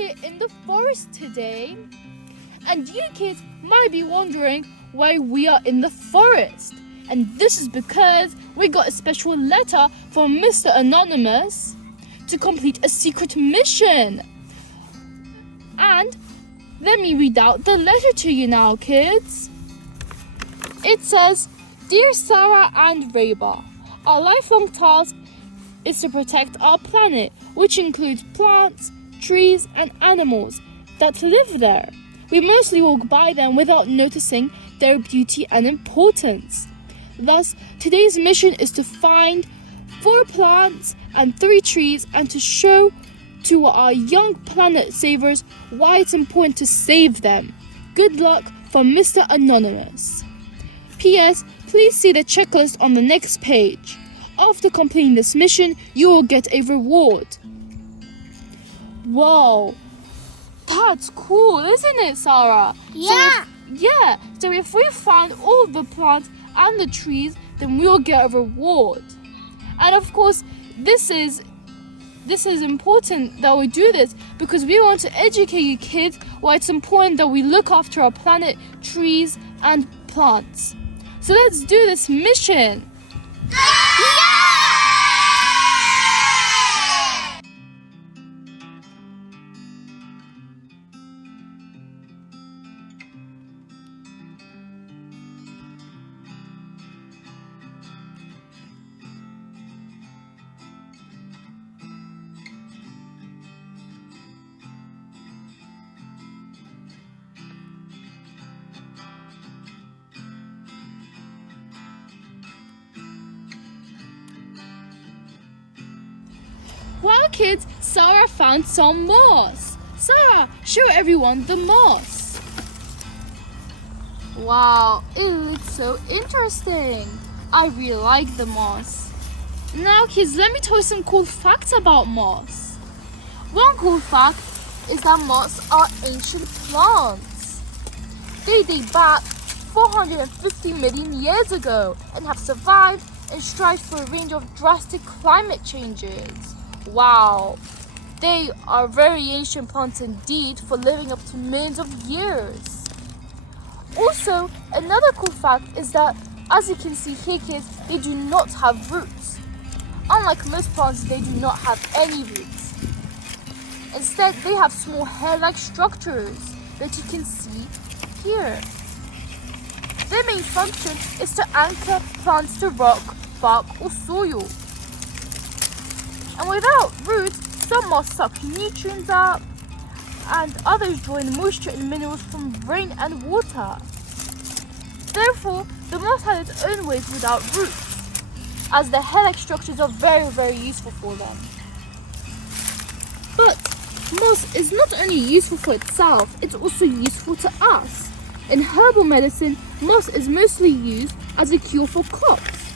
here in the forest today. And you kids might be wondering why we are in the forest. And this is because we got a special letter from Mr. Anonymous to complete a secret mission. And let me read out the letter to you now, kids. It says, "Dear Sara and Rayba, our lifelong task is to protect our planet, which includes plants, trees, and animals that live there. We mostly walk by them without noticing their beauty and importance. Thus, today's mission is to find 4 plants and 3 trees and to show to our young planet savers why it's important to save them. Good luck from Mr. Anonymous. P.S. Please see the checklist on the next page. After completing this mission, you will get a reward." Wow, that's cool, isn't it, Sarah? Yeah. So if we find all the plants and the trees, then we'll get a reward. And of course, this is important that we do this because we want to educate you kids why it's important that we look after our planet, trees, and plants. So let's do this mission. Well, kids, Sarah found some moss. Sarah, show everyone the moss. Wow, it looks so interesting. I really like the moss. Now, kids, let me tell you some cool facts about moss. One cool fact is that moss are ancient plants. They date back 450 million years ago and have survived and strived for a range of drastic climate changes. Wow, they are very ancient plants indeed for living up to millions of years. Also, another cool fact is that, as you can see here, kids, they do not have roots. Unlike most plants, they do not have any roots. Instead, they have small hair-like structures that you can see here. Their main function is to anchor plants to rock, bark, or soil. And without roots, some moss suck nutrients up, and others draw in moisture and minerals from rain and water. Therefore, the moss has its own ways without roots, as the hair-like structures are very, very useful for them. But moss is not only useful for itself, it's also useful to us. In herbal medicine, moss is mostly used as a cure for coughs,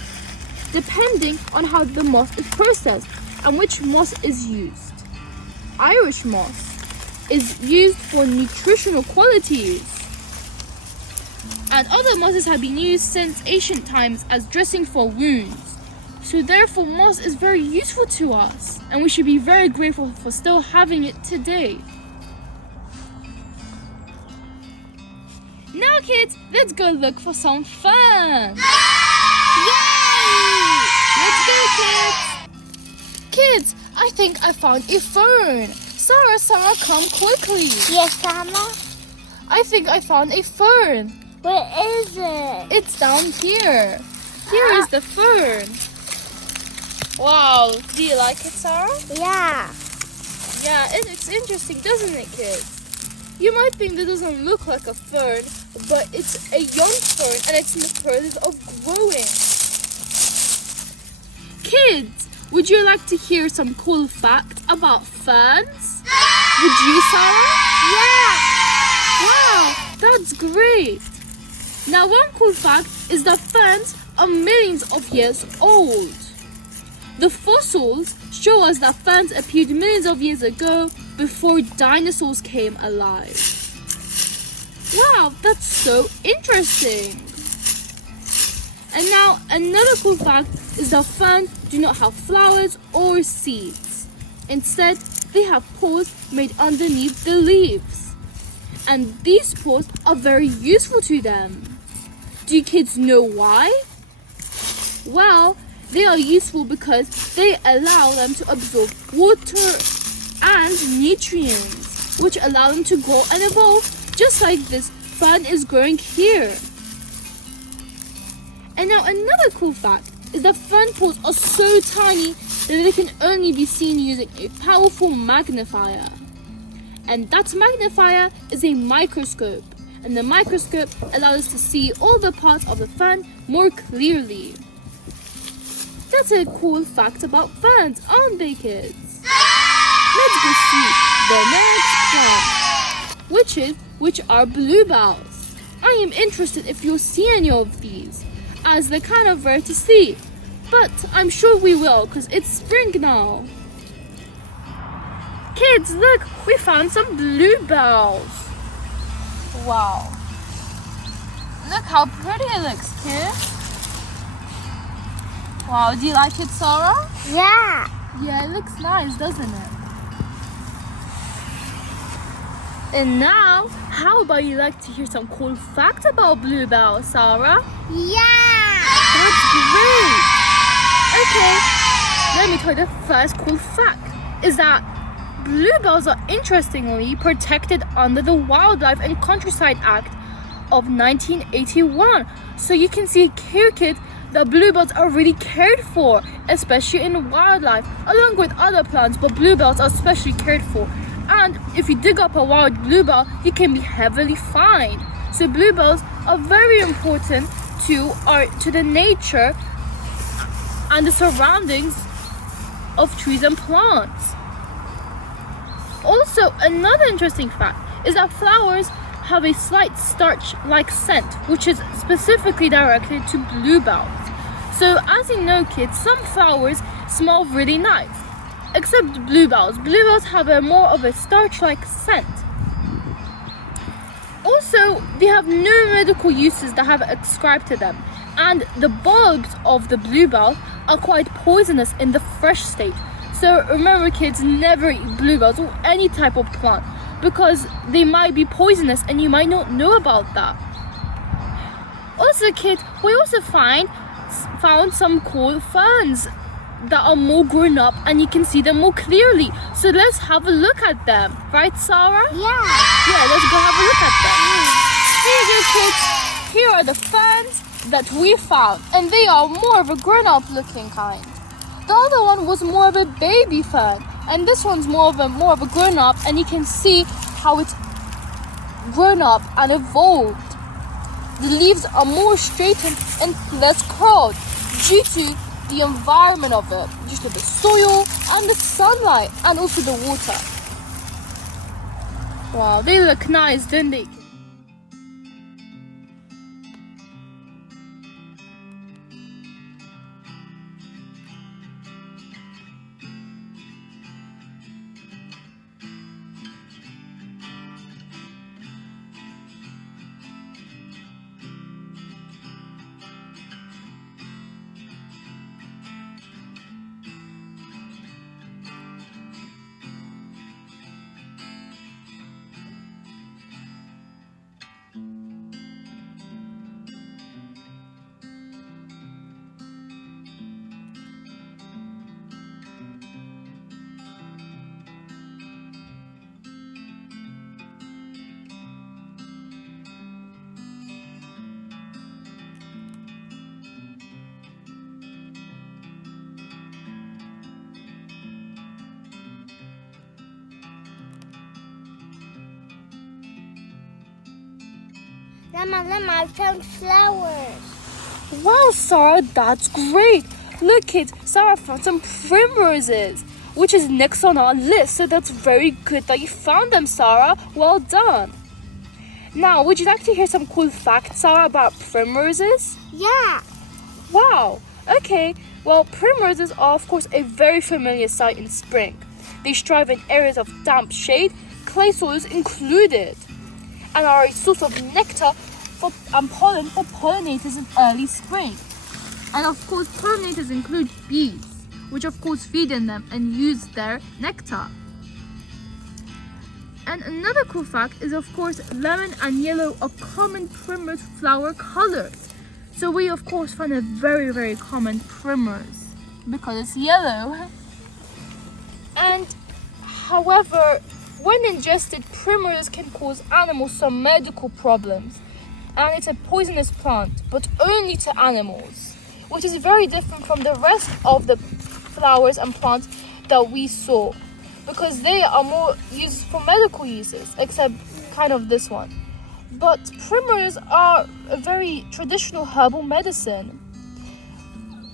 depending on how the moss is processed and which moss is used. Irish moss is used for nutritional qualities, and other mosses have been used since ancient times as dressing for wounds. So therefore, moss is very useful to us, and we should be very grateful for still having it today. Now, kids, let's go look for some ferns. Yay! Let's go, kids. Kids, I think I found a fern. Sarah, come quickly. Yes, Mama. I think I found a fern. Where is it? It's down here. Here is the fern. Wow, do you like it, Sarah? Yeah. Yeah, it's interesting, doesn't it, kids? You might think that doesn't look like a fern, but it's a young fern and it's in the process of growing. Kids, would you like to hear some cool facts about ferns? Would you, Sarah? Yeah. Wow, that's great. Now, one cool fact is that ferns are millions of years old. The fossils show us that ferns appeared millions of years ago before dinosaurs came alive. Wow, that's so interesting. And now, another cool fact is that ferns do not have flowers or seeds. Instead, they have pores made underneath the leaves. And these pores are very useful to them. Do you kids know why? Well, they are useful because they allow them to absorb water and nutrients, which allow them to grow and evolve just like this fern is growing here. And now another cool fact is that fern pores are so tiny that they can only be seen using a powerful magnifier. And that magnifier is a microscope. And the microscope allows us to see all the parts of the fern more clearly. That's a cool fact about ferns, aren't they, kids? Let's go see the next plant, which are bluebells. I am interested if you'll see any of these, as they're kind of rare to see. But I'm sure we will, because it's spring now. Kids, look, we found some bluebells. Wow. Look how pretty it looks, kids. Wow, do you like it, Sara? Yeah. Yeah, it looks nice, doesn't it? And now, how about you like to hear some cool facts about bluebells, Sara? Yeah. That's great! Okay, let me tell you the first cool fact is that bluebells are interestingly protected under the Wildlife and Countryside Act of 1981. So you can see here, kids, that bluebells are really cared for, especially in wildlife, along with other plants, but bluebells are especially cared for. And if you dig up a wild bluebell, you can be heavily fined. So bluebells are very important to the nature and the surroundings of trees and plants. Also, another interesting fact is that flowers have a slight starch-like scent, which is specifically directed to bluebells. So as you know, kids, some flowers smell really nice, except bluebells. Bluebells have more of a starch-like scent. Also, they have no medical uses that have ascribed to them, and the bulbs of the bluebell are quite poisonous in the fresh state. So remember, kids, never eat bluebells or any type of plant because they might be poisonous and you might not know about that. Also, kids, we also found some cool ferns that are more grown up and you can see them more clearly. So let's have a look at them. Right, Sara? Yeah. Let's go have a look at them. Here you go, kids. Here are the ferns that we found, and they are more of a grown-up looking kind. The other one was more of a baby fern, and this one's more of a grown-up, and you can see how it's grown up and evolved. The leaves are more straightened and less curled due to the environment of it, due to the soil and the sunlight and also the water. Wow, they look nice, don't they? Llama, I found flowers. Wow, Sara, that's great. Look, kids, Sara found some primroses, which is next on our list. So that's very good that you found them, Sara. Well done. Now, would you like to hear some cool facts, Sara, about primroses? Yeah. Wow. Okay. Well, primroses are, of course, a very familiar sight in spring. They strive in areas of damp shade, clay soils included, and are a source of nectar and pollen for pollinators in early spring. And of course, pollinators include bees, which of course feed on them and use their nectar. And another cool fact is, of course, lemon and yellow are common primrose flower colors. So we, of course, find a very, very common primrose because it's yellow. And however, when ingested, primrose can cause animals some medical problems. And it's a poisonous plant, but only to animals, which is very different from the rest of the flowers and plants that we saw, because they are more used for medical uses, except kind of this one. But primroses are a very traditional herbal medicine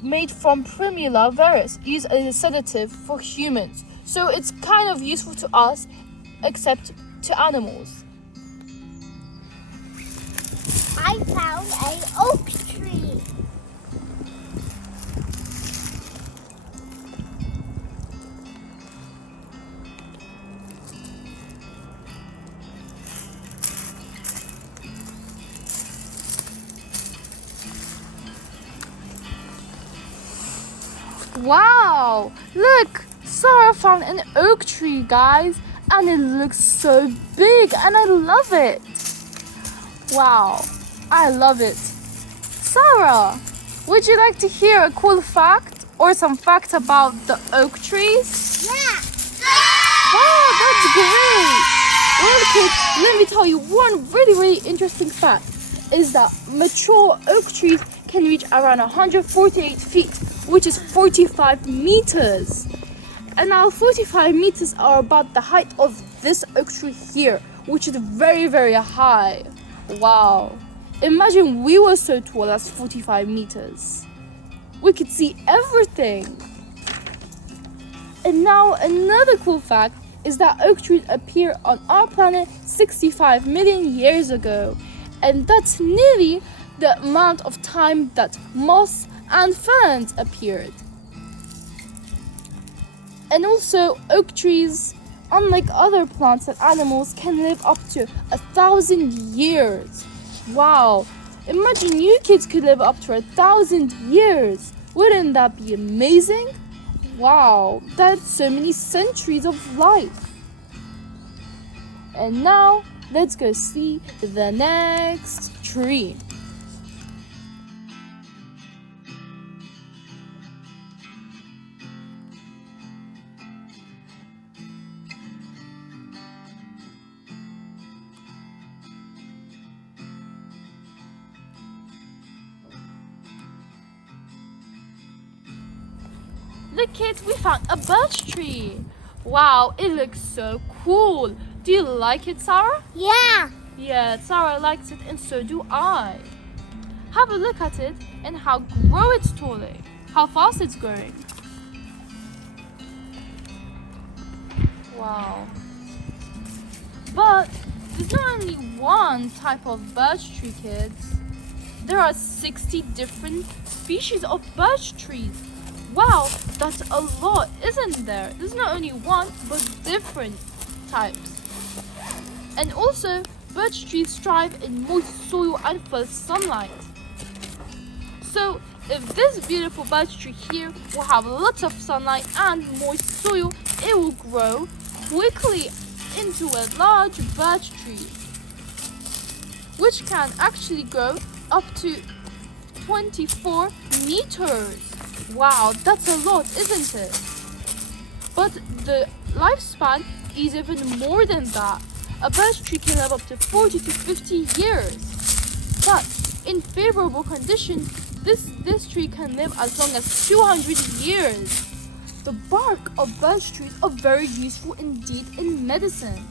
made from Primula veris, used as a sedative for humans. So it's kind of useful to us, except to animals. I found an oak tree. Wow! Look! Sara found an oak tree, guys, and it looks so big and I love it. Wow, I love it. Sara, would you like to hear a cool fact or some facts about the oak trees? Yeah. Wow, that's great. Well, kids, let me tell you one really interesting fact is that mature oak trees can reach around 148 feet, which is 45 meters. And now 45 meters are about the height of this oak tree here, which is very high. Wow. Imagine we were so tall as 45 meters. We could see everything. And now another cool fact is that oak trees appeared on our planet 65 million years ago. And that's nearly the amount of time that moss and ferns appeared. And also, oak trees, unlike other plants and animals, can live up to 1,000 years. Wow! Imagine you kids could live up to 1,000 years. Wouldn't that be amazing? Wow, that's so many centuries of life. And now, let's go see the next tree. Look kids, we found a birch tree. Wow, it looks so cool. Do you like it, Sara? Yeah. Yeah, Sara likes it and so do I. Have a look at it and how it's tolling, how fast it's growing. Wow. But there's not only one type of birch tree, kids. There are 60 different species of birch trees. Wow, that's a lot, isn't there? There's not only one, but different types. And also, birch trees thrive in moist soil and full sunlight. So, if this beautiful birch tree here will have lots of sunlight and moist soil, it will grow quickly into a large birch tree, which can actually grow up to 24 meters. Wow, that's a lot, isn't it? But the lifespan is even more than that. A birch tree can live up to 40 to 50 years. But in favorable conditions, this tree can live as long as 200 years. The bark of birch trees are very useful indeed in medicine.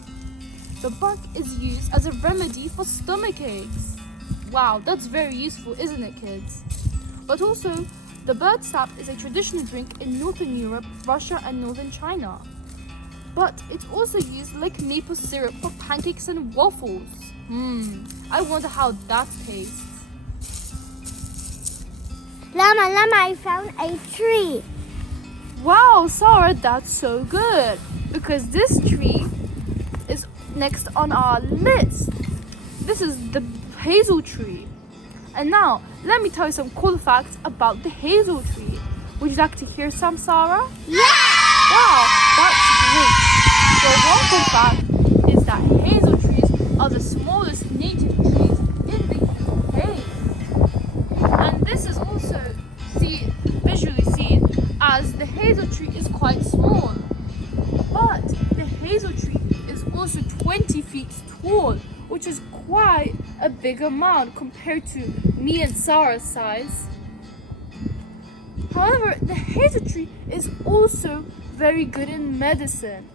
The bark is used as a remedy for stomach aches. Wow, that's very useful, isn't it, kids? But also, the bird sap is a traditional drink in Northern Europe, Russia, and Northern China. But it's also used like maple syrup for pancakes and waffles. I wonder how that tastes. Llama, I found a tree. Wow, Sara, that's so good. Because this tree is next on our list. This is the hazel tree. And now, let me tell you some cool facts about the hazel tree. Would you like to hear some, Sara? Yeah! Wow, that's great. So one cool fact is that 20 feet tall, which is quite a big amount compared to me and Sarah's size. However, the hazel tree is also very good in medicine.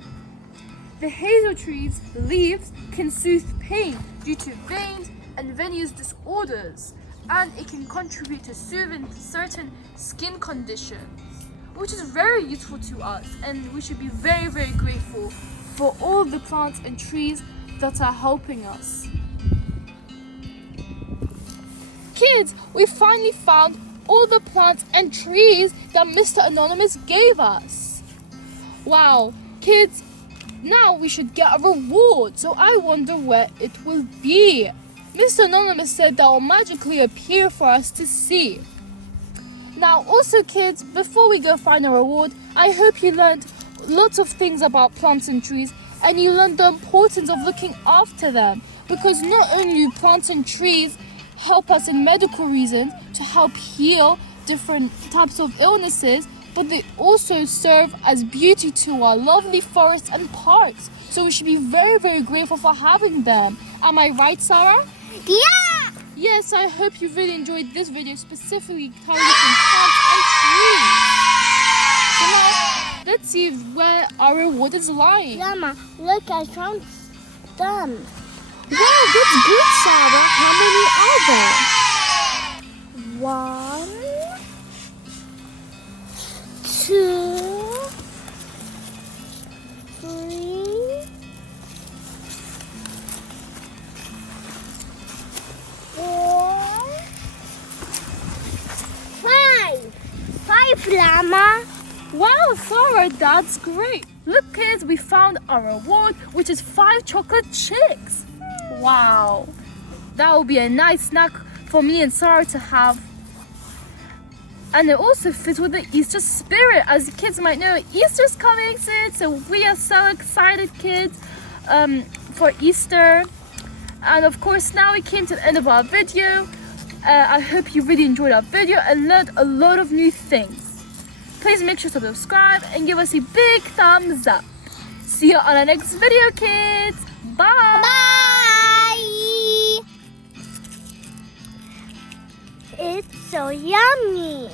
The hazel tree's leaves can soothe pain due to veins and venous disorders, and it can contribute to soothing certain skin conditions, which is very useful to us, and we should be very, very grateful for all the plants and trees that are helping us. Kids, we finally found all the plants and trees that Mr. Anonymous gave us. Wow, kids, now we should get a reward, so I wonder where it will be. Mr. Anonymous said that will magically appear for us to see. Now also kids, before we go find a reward, I hope you learned lots of things about plants and trees, and you learned the importance of looking after them, because not only do plants and trees help us in medical reasons to help heal different types of illnesses, but they also serve as beauty to our lovely forests and parks. So we should be very, very grateful for having them. Am I right, Sarah? Yeah! Yes, I hope you really enjoyed this video, specifically targeting plants and trees. So now, let's see where our reward is lying. Mama, look, I found them. Wow, that's good, Sarah. How many are there? 1, 2, 3, 4, 5. 5, Llama. Wow, Sarah, that's great. Look, kids, we found our reward, which is 5 chocolate chicks. Wow, that will be a nice snack for me and Sarah to have. And it also fits with the Easter spirit. As the kids might know, Easter's coming soon, so we are so excited, kids, for Easter. And of course, now we came to the end of our video. I hope you really enjoyed our video and learned a lot of new things. Please make sure to subscribe and give us a big thumbs up. See you on our next video, kids. Bye. Bye! It's so yummy.